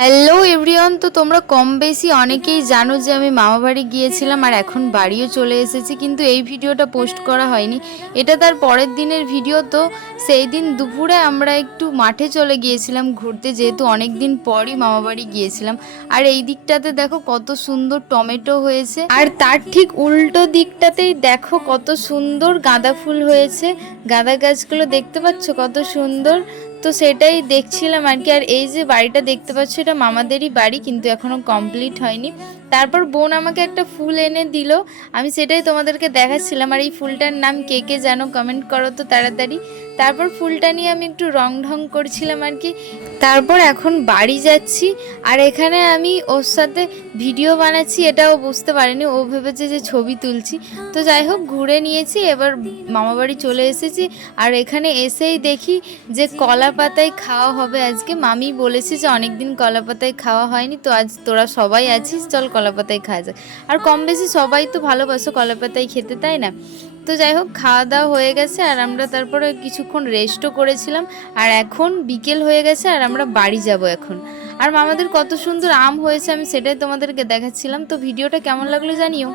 Hello everyone, তো তোমরা কম বেশি অনেকেই জানো যে আমি মামা বাড়ি গিয়েছিলাম আর এখন বাড়িও চলে এসেছি, কিন্তু এই ভিডিওটা পোস্ট করা হয়নি। এটা তার পরের দিনের ভিডিও। তো সেই দিন দুপুরে আমরা একটু মাঠে চলে গিয়েছিলাম ঘুরতে, যেহেতু অনেক দিন পরই মামা বাড়ি গিয়েছিলাম। আর এই দিকটাতে দেখো কত সুন্দর টমেটো হয়েছে, আর তার ঠিক উল্টো দিকটাতেই দেখো কত সুন্দর গাঁদা ফুল হয়েছে। গাঁদা গাছগুলো দেখতে পাচ্ছ কত সুন্দর। তো সেটাই দেখছিলাম আর কি। আর এই যে বাড়িটা দেখতে পাচ্ছ, এটা মামাদেরই বাড়ি, কিন্তু এখনো কমপ্লিট হয়নি। তারপর বোন আমাকে একটা ফুল এনে দিল, আমি সেটাই তোমাদেরকে দেখাচ্ছিলাম। আর এই ফুলটার নাম কে কে জানো কমেন্ট করো তো তাড়াতাড়ি। তারপর ফুলটা নিয়ে আমি একটু রং ঢং করছিলাম আর কি। তারপর এখন বাড়ি যাচ্ছি, আর এখানে আমি ওর সাথে ভিডিও বানাচ্ছি, এটাও বুঝতে পারিনি, ও ভেবেছে যে ছবি তুলছি। তো যাই হোক, ঘুরে নিয়েছি, এবার মামাবাড়ি চলে এসেছি। আর এখানে এসেই দেখি যে কলা পাতায় খাওয়া হবে আজকে। মামি বলেছে যে অনেকদিন কলা পাতায় খাওয়া হয়নি, তো আজ তোরা সবাই আছিস, চল কলা পাতায় খাওয়া যাক। আর কম বেশি সবাই তো ভালোবাসো কলা পাতায় খেতে, তাই না? তো যাই হোক, খাওয়া দাওয়া হয়ে গেছে, আর আমরা তারপরে কিছুক্ষণ রেস্টও করেছিলাম। আর এখন বিকেল হয়ে গেছে, আর আমরা বাড়ি যাব এখন। আর মামাদের কত সুন্দর আম হয়েছে, আমি সেটাই তোমাদেরকে দেখাচ্ছিলাম। তো ভিডিওটা কেমন লাগলো জানিও।